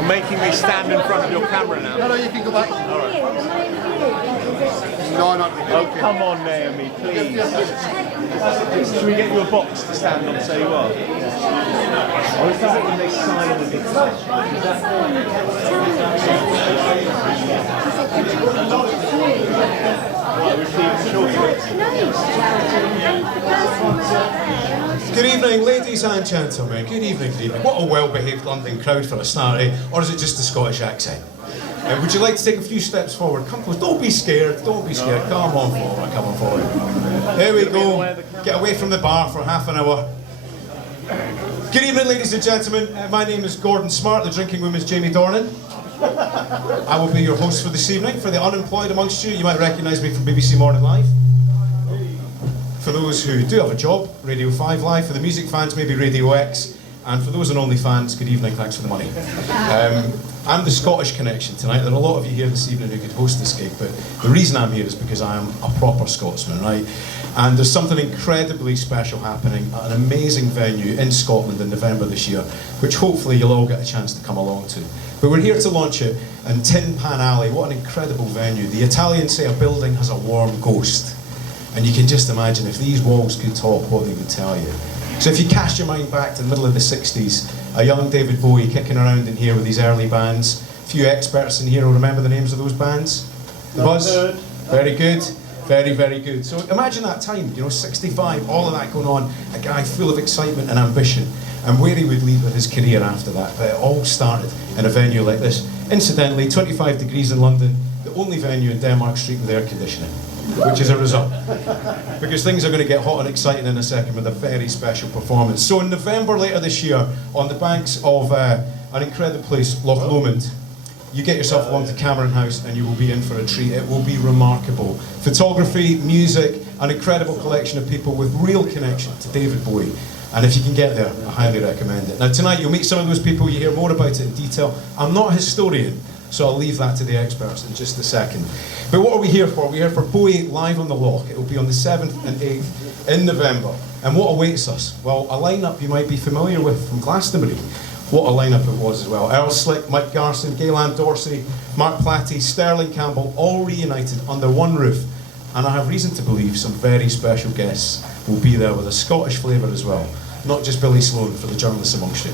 You're making me stand in front of your camera now. No, you can go back. All right. No, not Oh, come on, Naomi, please. Should we get you a box to stand on so you are? Or is that when they sign the big Good evening, ladies and gentlemen. Good evening, good evening. What a well-behaved London crowd for a start, eh? Or is it just the Scottish accent? Would you like to take a few steps forward? Come close. Don't be scared. Don't be scared. Come on forward. Come on forward. There we go. Get away from the bar for half an hour. Good evening, ladies and gentlemen. My name is Gordon Smart. The drinking room is Jamie Dornan. I will be your host for this evening. For the unemployed amongst you, you might recognise me from BBC Morning Live. For those who do have a job, Radio 5 Live. For the music fans, maybe Radio X. And for those on OnlyFans, good evening, thanks for the money. I'm the Scottish connection tonight. There are a lot of you here this evening who could host this gig, but the reason I'm here is because I am a proper Scotsman, right? And there's something incredibly special happening at an amazing venue in Scotland in November this year, which hopefully you'll all get a chance to come along to. But we're here to launch it in Tin Pan Alley. What an incredible venue. The Italians say a building has a warm ghost. And you can just imagine if these walls could talk, what they would tell you. So if you cast your mind back to the middle of the 60s, a young David Bowie kicking around in here with these early bands. A few experts in here will remember the names of those bands. The Buzz? Very good. Very, very good. So imagine that time, 65, all of that going on, a guy full of excitement and ambition, and where he would lead with his career after that. But it all started in a venue like this. Incidentally, 25 degrees in London, the only venue in Denmark Street with air conditioning. Which is a result. Because things are going to get hot and exciting in a second with a very special performance. So in November later this year, on the banks of an incredible place, Loch Lomond, you get yourself along to Cameron House and you will be in for a treat. It will be remarkable. Photography, music, an incredible collection of people with real connection to David Bowie. And if you can get there, I highly recommend it. Now tonight you'll meet some of those people, you hear more about it in detail. I'm not a historian, so I'll leave that to the experts in just a second. But what are we here for? We're here for Bowie live on the Loch. It will be on the 7th and 8th in November. And what awaits us? Well, a lineup you might be familiar with from Glastonbury. What a lineup it was as well. Earl Slick, Mike Garson, Gaylan Dorsey, Mark Platty, Sterling Campbell, all reunited under one roof. And I have reason to believe some very special guests will be there with a Scottish flavour as well. Not just Billy Sloan for the journalists amongst you.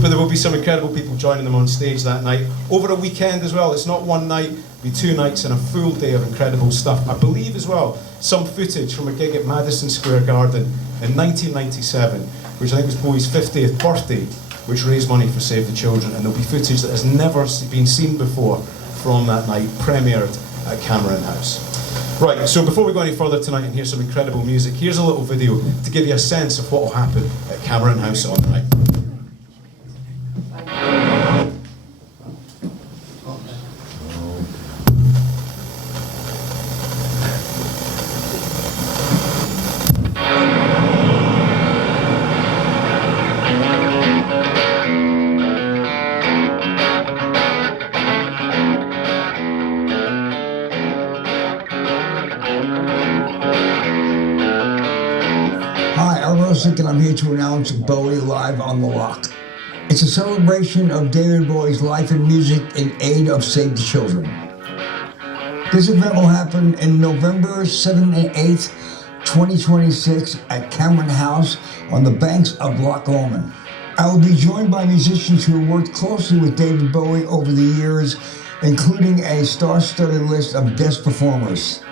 But there will be some incredible people joining them on stage that night. Over a weekend as well, it's not one night, it'll be 2 nights and a full day of incredible stuff. I believe as well, some footage from a gig at Madison Square Garden in 1997, which I think was Bowie's 50th birthday, which raised money for Save the Children, and there'll be footage that has never been seen before from that night, premiered at Cameron House. Right, so before we go any further tonight and hear some incredible music, here's a little video to give you a sense of what will happen at Cameron House on the night. And I'm here to announce Bowie live on the Loch. It's a celebration of David Bowie's life and music in aid of Save the Children. This event will happen in November 7th and 8th, 2026 at Cameron House on the banks of Loch Lomond. I will be joined by musicians who have worked closely with David Bowie over the years, including a star-studded list of guest performers.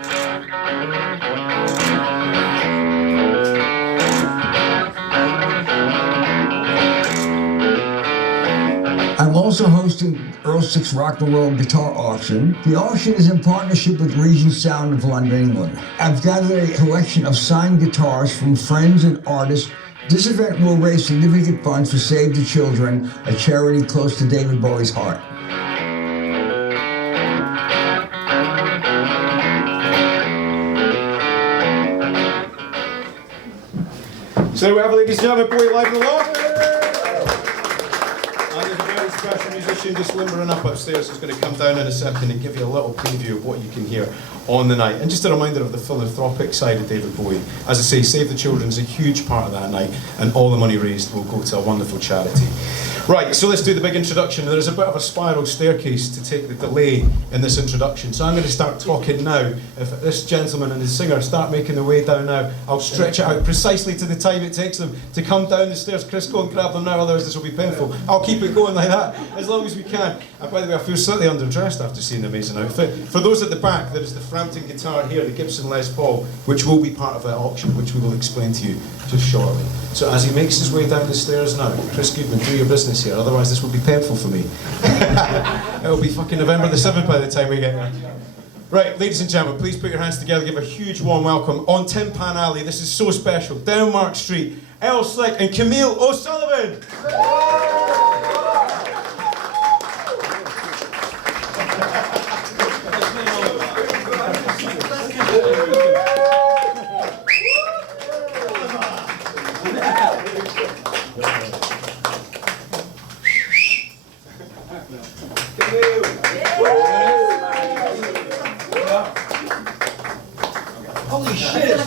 I'm also hosting Earl Six Rock and Roll Guitar Auction. The auction is in partnership with Regent Sound of London, England. I've gathered a collection of signed guitars from friends and artists. This event will raise significant funds for Save the Children, a charity close to David Bowie's heart. So we have, ladies and gentlemen, Bowie live in the Loch. Special musician just limbering up upstairs who's going to come down in a second and give you a little preview of what you can hear on the night. And just a reminder of the philanthropic side of David Bowie. As I say, Save the Children is a huge part of that night, and all the money raised will go to a wonderful charity. Right, so let's do the big introduction. There's a bit of a spiral staircase to take the delay in this introduction. So I'm going to start talking now. If this gentleman and his singer start making their way down now, I'll stretch it out precisely to the time it takes them to come down the stairs. Chris, go and grab them now, otherwise this will be painful. I'll keep it going like that as long as we can. And by the way, I feel slightly underdressed after seeing the amazing outfit. For those at the back, there is the Frampton guitar here, the Gibson Les Paul, which will be part of that auction, which we will explain to you just shortly. So as he makes his way down the stairs now, Chris Goodman, do your business here, otherwise this will be painful for me. It'll be fucking November the 7th by the time we get there. Right, ladies and gentlemen, please put your hands together, give a huge warm welcome on Tin Pan Alley. This is so special. Down Mark Street, El Slick and Camille O'Sullivan. Holy shit!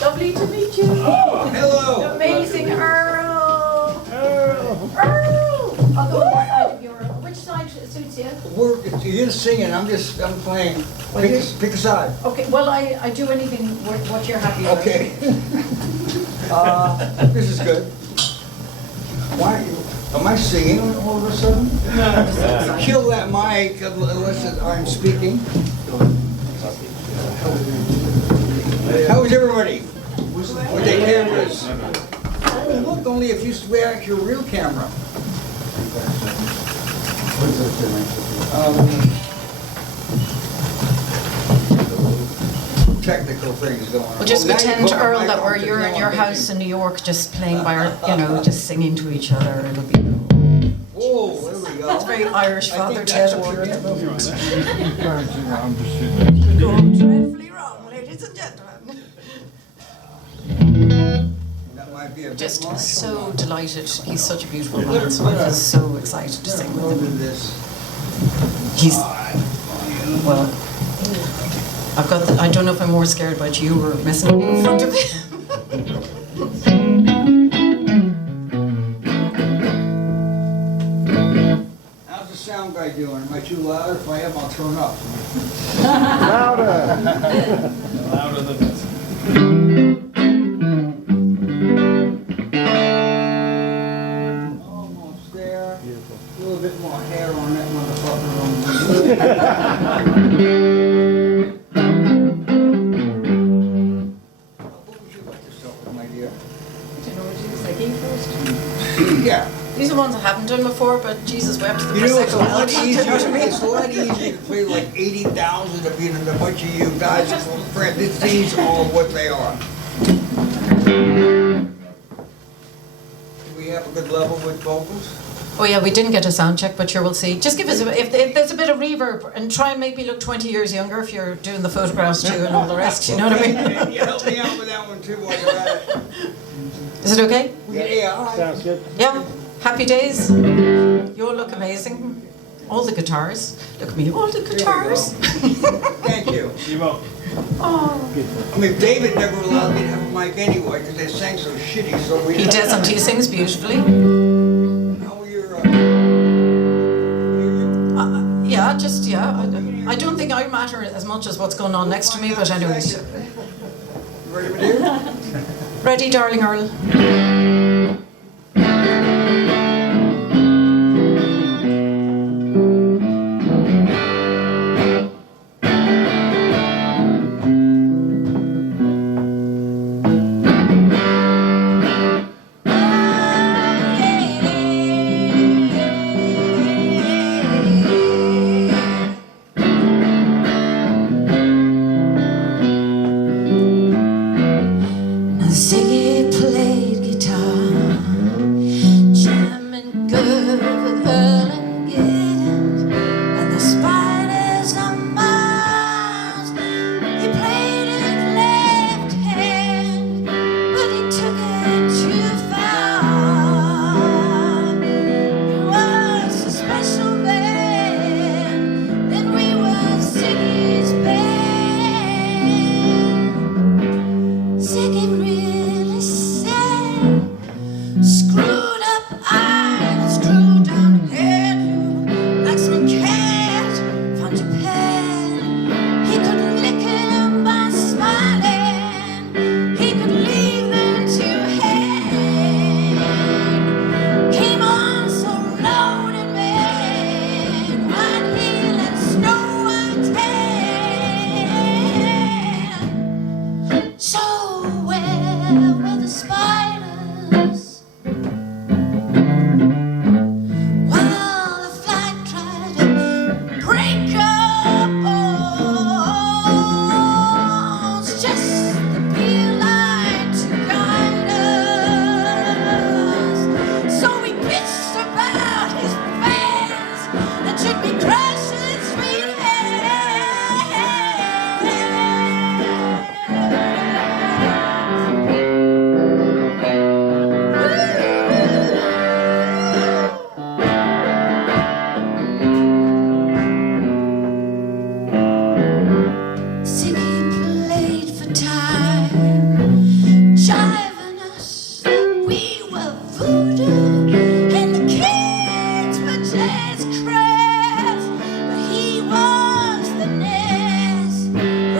Lovely to meet you. Oh, hello. Amazing Earl. Earl. I'll go on this side of your. Which side suits you? You're singing, I'm playing. Pick a side. Okay. Well, I do anything what you're happy with. Okay. This is good. Why? Am I singing all of a sudden? No. Kill that mic unless I'm speaking. How is everybody? With their cameras? Oh, look, only if you switch your real camera. Technical things going on. We'll just Now you pretend, put my Earl, mic that on to you're in now your I'm house in New York, just playing by our, just singing to each other. It'll be. Whoa, there we go. That's very Irish I Father think that's Ted what order. you're getting. Going dreadfully wrong, ladies and gentlemen. That might be a bit Just much. so delighted. He's such a beautiful man, so I'm just so excited to sing with him. He's, well, I don't know if I'm more scared about you or messing with you in front of him. How's the sound guy doing? Am I too loud? If I am, I'll turn up. Louder than this. Almost there. A little bit more hair on that motherfucker. What would you like to start with, my dear? Do you know what you say? First. Yeah. These are ones I haven't done before, but Jesus wept the You know, it's a Prosecco. lot easier. It's a lot easier to play like 80,000 of you than a bunch of you guys from friends. These are what they are. Do we have a good level with vocals? Oh yeah, we didn't get a sound check, but sure we'll see. Just give us if there's a bit of reverb and try and make me look 20 years younger if you're doing the photographs too and all the rest. You know what I mean? And you help me out with that one too while you're at it. Is it okay? Yeah, all right. Sounds good. Yeah. Happy days. You all look amazing. All the guitars. Look at me. All the guitars. Thank you. You're welcome. Oh. I mean, David never allowed me to have a mic anyway because they sang so shitty. So we. He doesn't. He sings beautifully. How were your? Yeah. Just yeah. I don't think I matter as much as what's going on next to me. But anyways. You ready, my dear? Ready, darling Earl. Ziggy played guitar. screwed up eyes, screwed down hair, like some cat from Japan. He could lick him by smiling, he could leave them to hand. Came on so loaded, man, white heel and snow white tan. So where were the spiders while the flight tried to break up walls? Just the beer light to guide us. So we bitched about his fans that should be crashing sweet Ziggy played for time, jiving us that we were voodoo, and the kids were just crabs, but he was the nest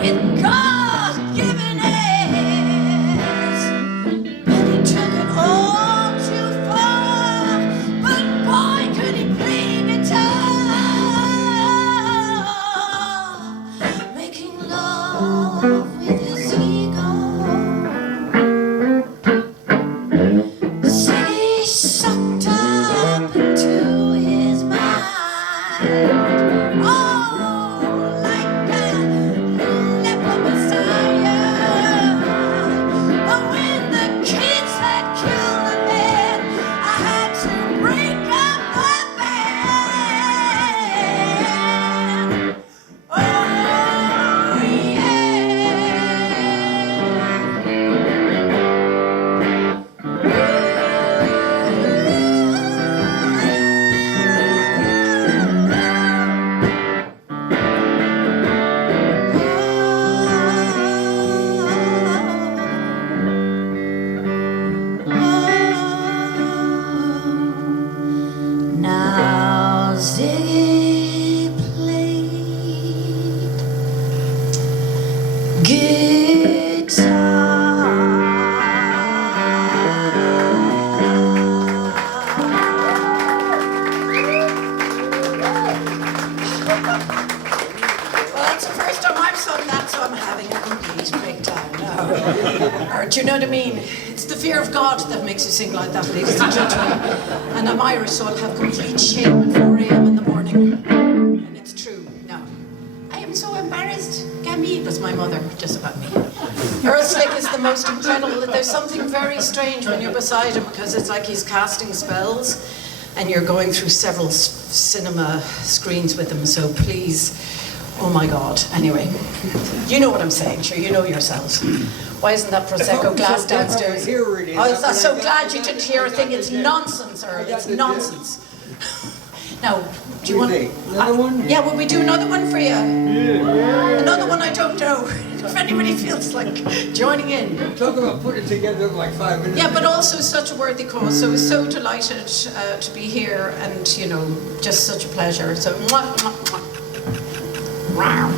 with God-given ass. And he took it all too far, but boy could he play guitar, making love with his ego. Ziggy sucked up into his mind, oh, like a leper messiah. But when the kids had killed the man, I had to break up the band. Oh, now Ziggy played Well, that's the first time I've sung that, so I'm having a complete breakdown now. Or, do you know what I mean? It's the fear of God that makes you sing like that, ladies and gentlemen. And I'm Irish, so I'll have complete shame at 4 a.m. in the morning. And it's true. No. I am so embarrassed. Camille was my mother, just about me. Earl Slick is the most incredible. There's something very strange when you're beside him, because it's like he's casting spells and you're going through several cinema screens with him, so please, oh my God. Anyway, you know what I'm saying, sure, you know yourselves. Why isn't that Prosecco glass downstairs? Oh, I'm so glad you didn't hear a thing. It's nonsense, Earl, it's nonsense. Now, do you want... Another one? Yeah, will we do another one for you? Yeah. Another one I don't know. If anybody feels like joining in. Talk about putting it together in like 5 minutes. Yeah, but also such a worthy cause. So we're so delighted to be here, and you know, just such a pleasure. So, mwah, mwah, mwah. Wow.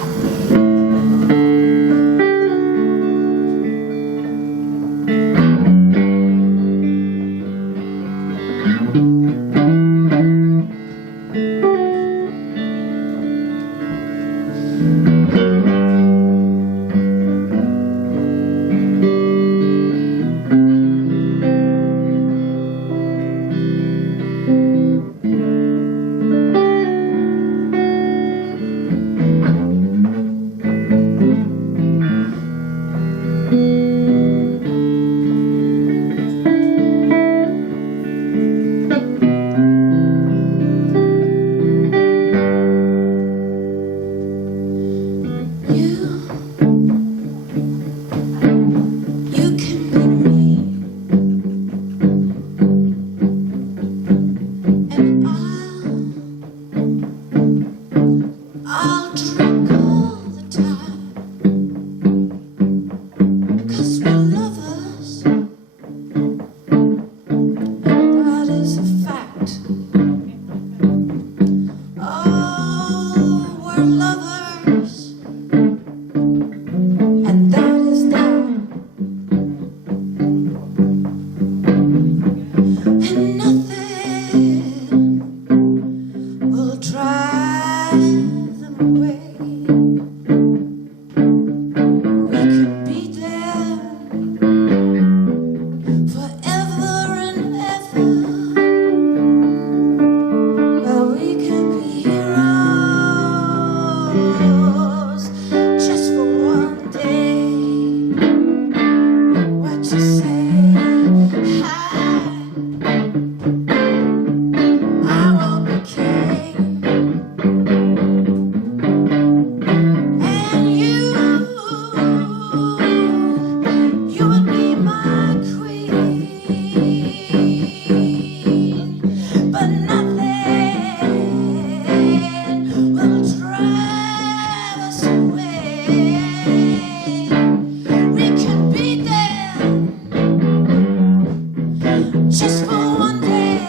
just for one day.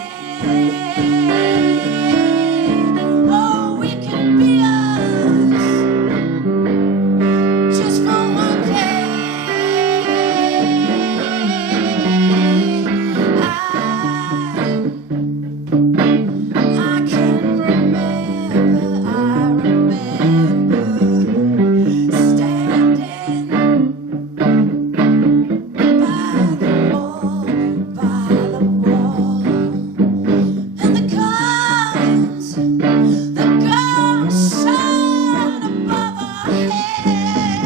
Oh, we can be us, just for one day. I can remember, standing by the wall, and the guns shine above our heads,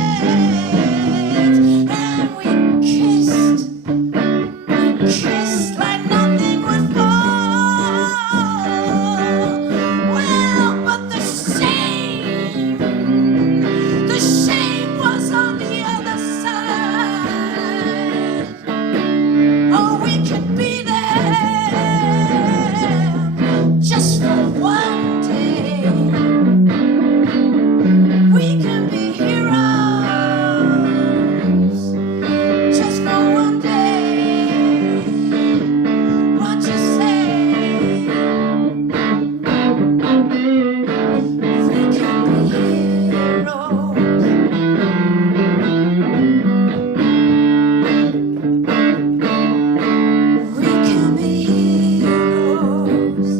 and we kissed like nothing would fall. Well, but the shame was on the other side. Oh, we could be there just for one day. We can be heroes just for one day. What you say? We can be heroes. We can be heroes.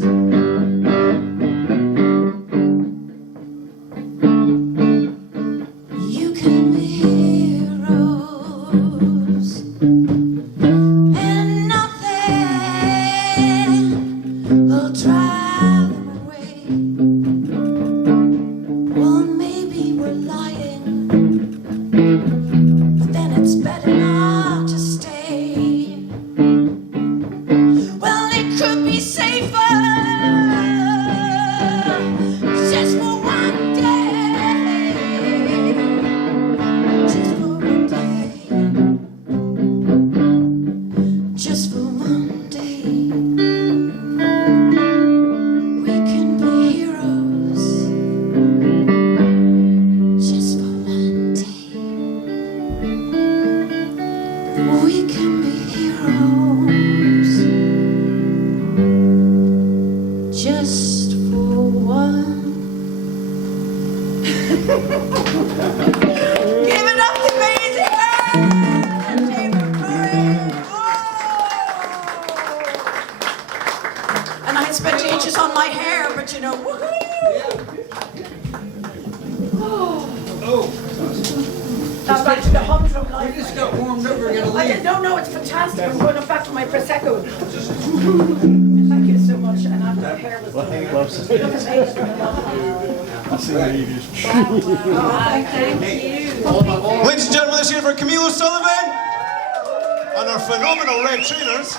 You can be heroes. And nothing will drive them away. Well, maybe we're lying, but then it's better not to stay. Well, it could be safer just for one day. Just for one day. Just for one day. We can be heroes. Just for one day. We can be heroes. Just for one. Give it up to Amazing Man! David Bowie! And I had spent ages on my hair, but you know, woohoo! That's back to the humdrum I life. just got warmed up, we're gonna I leave. didn't, no, it's fantastic. I'm going back for my Prosecco. Thank you so much. And after the hair was done. Well, so- Look amazing. I see the reviews. Thank you. Ladies and gentlemen, this year for Camille O'Sullivan and our phenomenal red trainers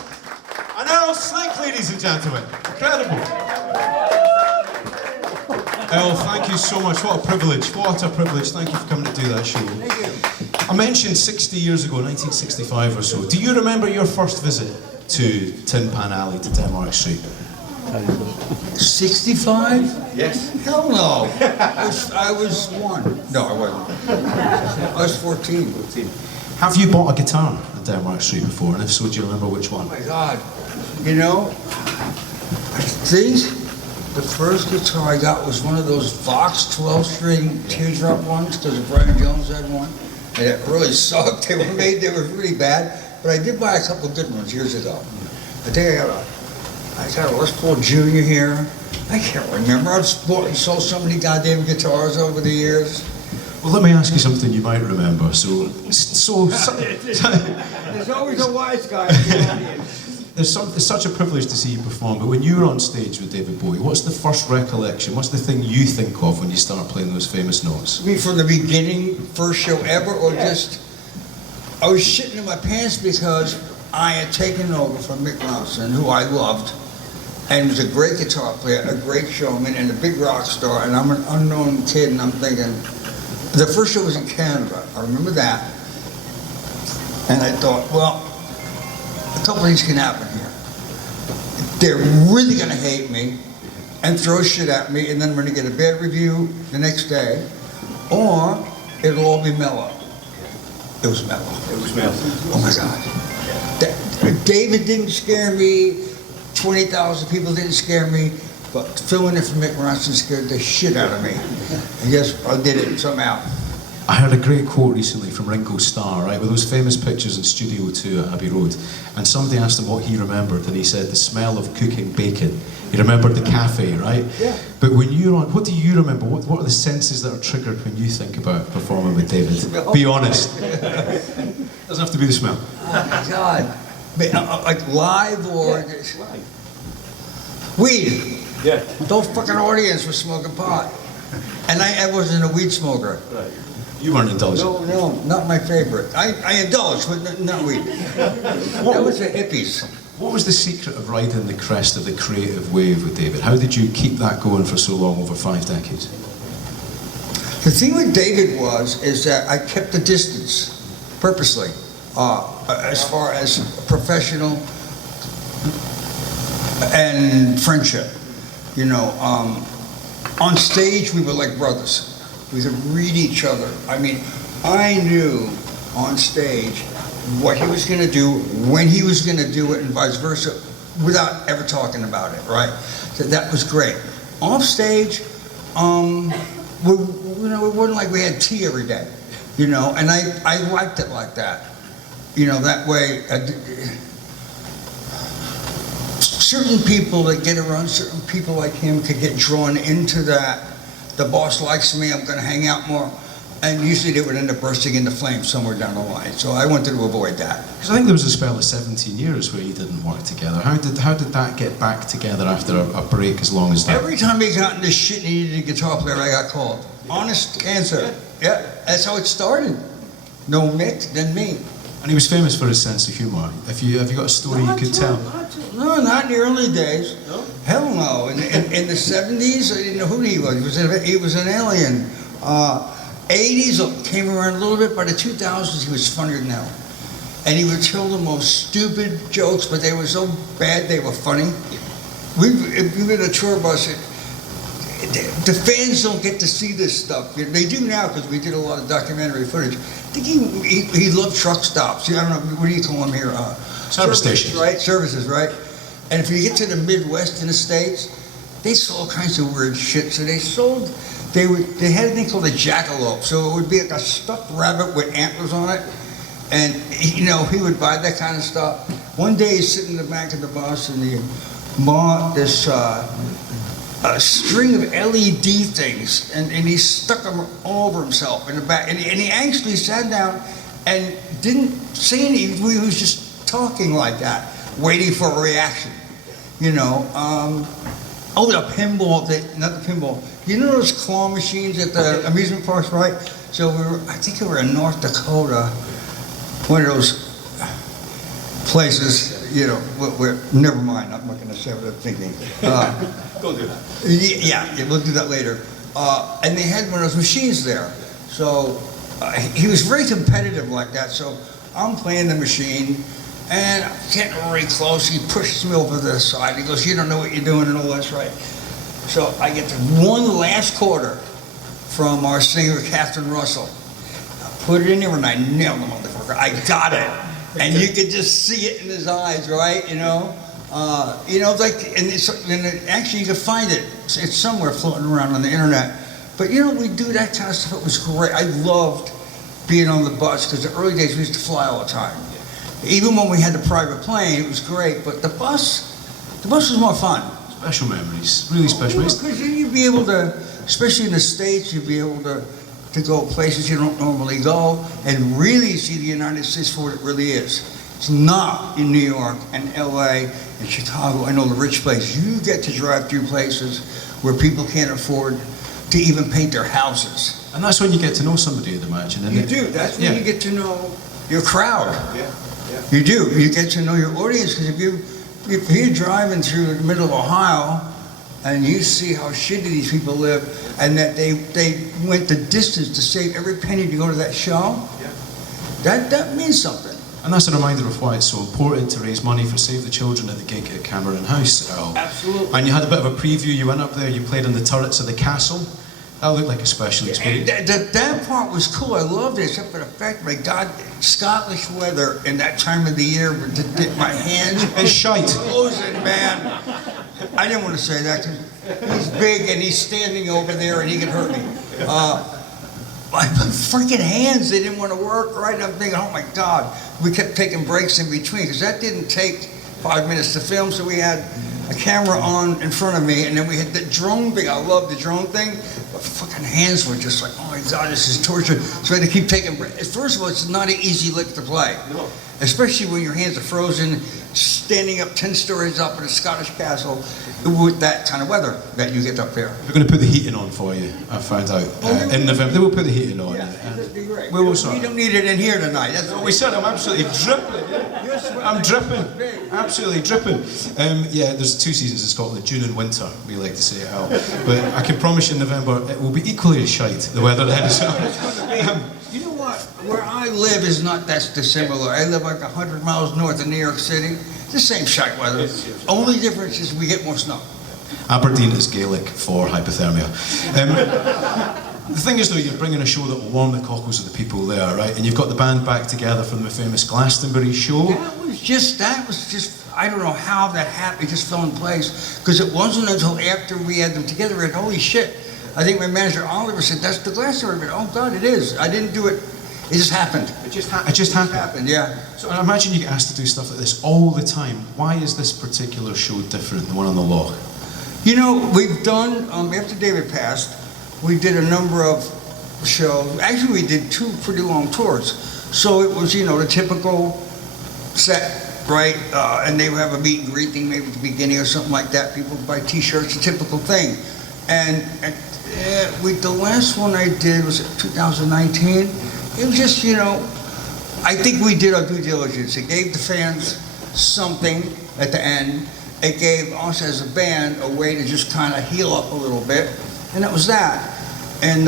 and Errol Slick, ladies and gentlemen. Incredible. Errol, thank you so much. What a privilege. What a privilege. Thank you for coming to do that show. I mentioned 60 years ago, 1965 or so. Do you remember your first visit to Tin Pan Alley, to Denmark Street? 65? Yes. Hell no. I was one. No, I wasn't. I was 14. Have you bought a guitar at Denmark Street before? And if so, do you remember which one? Oh my God. You know, I think the first guitar I got was one of those Vox 12-string teardrop ones, because Brian Jones had one. And it really sucked. They were really bad. But I did buy a couple of good ones years ago. I think I got a Les Paul Jr. here. I can't remember. I've sold so many goddamn guitars over the years. Well, let me ask you something you might remember. There's always a wise guy in the audience. It's such a privilege to see you perform, but when you were on stage with David Bowie, what's the first recollection? What's the thing you think of when you start playing those famous notes? I mean, from the beginning, first show ever, or just, I was shitting in my pants because I had taken over from Mick Ronson, who I loved, and was a great guitar player, a great showman, and a big rock star, and I'm an unknown kid, and I'm thinking, the first show was in Canada, I remember that, and I thought, well, a couple things can happen here. They're really gonna hate me and throw shit at me, and then I'm gonna get a bad review the next day, or it'll all be mellow. It was mellow. It was mellow. Oh my God. David didn't scare me, 20,000 people didn't scare me, but filming it for Mick Ronson scared the shit out of me. I guess I did it somehow. I heard a great quote recently from Ringo Starr, right, with those famous pictures in Studio 2 at Abbey Road, and somebody asked him what he remembered, and he said the smell of cooking bacon. He remembered the cafe, right? Yeah. But when you're on, what do you remember? What are the senses that are triggered when you think about performing with David? Be honest. Doesn't have to be the smell. Oh my God. But, like live or... Weed. Yeah. The whole fucking audience was smoking pot. And I wasn't a weed smoker. Right. You weren't indulgent. No, not my favorite. I indulged, but not weed. That was the hippies. What was the secret of riding the crest of the creative wave with David? How did you keep that going for so long, over 5 decades? The thing with David is that I kept the distance, purposely, as far as professional and friendship. You know, on stage we were like brothers. We could read each other. I mean, I knew on stage what he was going to do, when he was going to do it, and vice versa, without ever talking about it, right? So that was great. Off stage, it wasn't like we had tea every day, you know, and I liked it like that. You know, that way, certain people that get around certain people like him could get drawn into that. The boss likes me, I'm going to hang out more. And usually they would end up bursting into flames somewhere down the line. So I wanted to avoid that. Because I think there was a spell of 17 years where you didn't work together. How did that get back together after a break as long as that? Every time he got into shit and he needed a guitar player, I got called. Honest answer. Yeah, that's how it started. No Mick, then me. And he was famous for his sense of humour. Have you got a story you could tell? No, not in the early days. No? Hell no. In the 70s, I didn't know who he was. He was an alien. 80s came around a little bit. By the 2000s, he was funnier than hell. And he would tell the most stupid jokes, but they were so bad they were funny. We've been a tour bus. The fans don't get to see this stuff. They do now because we did a lot of documentary footage. I think he loved truck stops. I don't know, what do you call them here? Service stations. Right? Services, right? And if you get to the Midwest in the States, they sold all kinds of weird shit. So they had a thing called a jackalope. So it would be like a stuffed rabbit with antlers on it. And, you know, he would buy that kind of stuff. One day he's sitting in the back of the bus and he bought this a string of LED things, and he stuck them all over himself in the back. And he actually sat down and didn't say anything. He was just talking like that, waiting for a reaction. You know, the pinball, not the pinball. You know those claw machines at the amusement parks, right? So I think we were in North Dakota, one of those places, you know, never mind, I'm not going to say what I'm thinking. Don't do that. Yeah, we'll do that later. And they had one of those machines there. So he was very competitive like that. So I'm playing the machine, and I'm getting really close. He pushes me over to the side. He goes, "You don't know what you're doing," and all that's right. So I get to one last quarter from our singer, Catherine Russell. I put it in there, and I nailed the motherfucker. I got it. And you could just see it in his eyes, right? You know, like, and actually you could find it. It's somewhere floating around on the internet. But you know, we do that kind of stuff. It was great. I loved being on the bus because the early days we used to fly all the time. Even when we had the private plane, it was great. But the bus was more fun. Special memories, really special memories. Because you'd be able to, especially in the States, you'd be able to go places you don't normally go and really see the United States for what it really is. It's not in New York and LA and Chicago and all the rich places. You get to drive through places where people can't afford to even paint their houses. And that's when you get to know somebody, I'd imagine. You do. That's when you get to know your crowd. Yeah. You do. You get to know your audience, because if you're driving through the middle of Ohio and you see how shitty these people live, and that they went the distance to save every penny to go to that show, that means something. And that's a reminder of why it's so important to raise money for Save the Children at the gig at Cameron House, Earl. Absolutely. And you had a bit of a preview. You went up there, you played on the turrets of the castle. That looked like a special experience. That part was cool. I loved it, except for the fact, my God, Scottish weather in that time of the year, my hands It's shite. frozen, man. I didn't want to say that 'cause he's big and he's standing over there and he could hurt me. My freaking hands, they didn't want to work, right? I'm thinking, oh my God. We kept taking breaks in between because that didn't take 5 minutes to film, so we had a camera on in front of me and then we had the drone thing. I love the drone thing. But fucking hands were just like, oh my God, this is torture. So I had to keep taking breaks. First of all, it's not an easy lick to play. Especially when your hands are frozen, standing up 10 stories up in a Scottish castle with that kind of weather that you get up there. We're going to put the heating on for you, I found out, in November. They will put the heating on. Yeah, that'd be great. We will sort We it. don't need it in here tonight. That's We said I'm absolutely dripping. I'm dripping. Absolutely dripping. Yeah, there's 2 seasons in Scotland, June and winter, we like to say it out. But I can promise you in November it will be equally as shite, the weather then. You know what? Where I live is not that dissimilar. I live like 100 miles north of New York City. It's the same shite weather. Only difference is we get more snow. Aberdeen is Gaelic for hypothermia. The thing is though, you're bringing a show that will warm the cockles of the people there, right? And you've got the band back together from the famous Glastonbury show. That was just, I don't know how that happened. It just fell in place. Because it wasn't until after we had them together, we had, holy shit. I think my manager Oliver said, that's the Glastonbury. Oh God, it is. I didn't do it. It just happened. It just happened. Happened, yeah. So I imagine you get asked to do stuff like this all the time. Why is this particular show different than one on the Loch? You know, we've done, after David passed, we did a number of shows. Actually, we did 2 pretty long tours. So it was, you know, the typical set, right? And they would have a meet and greet thing maybe at the beginning or something like that. People buy T-shirts, a typical thing. And the last one I did was 2019. It was just, you know, I think we did our due diligence. It gave the fans something at the end. It gave us as a band a way to just kind of heal up a little bit. And that was that. And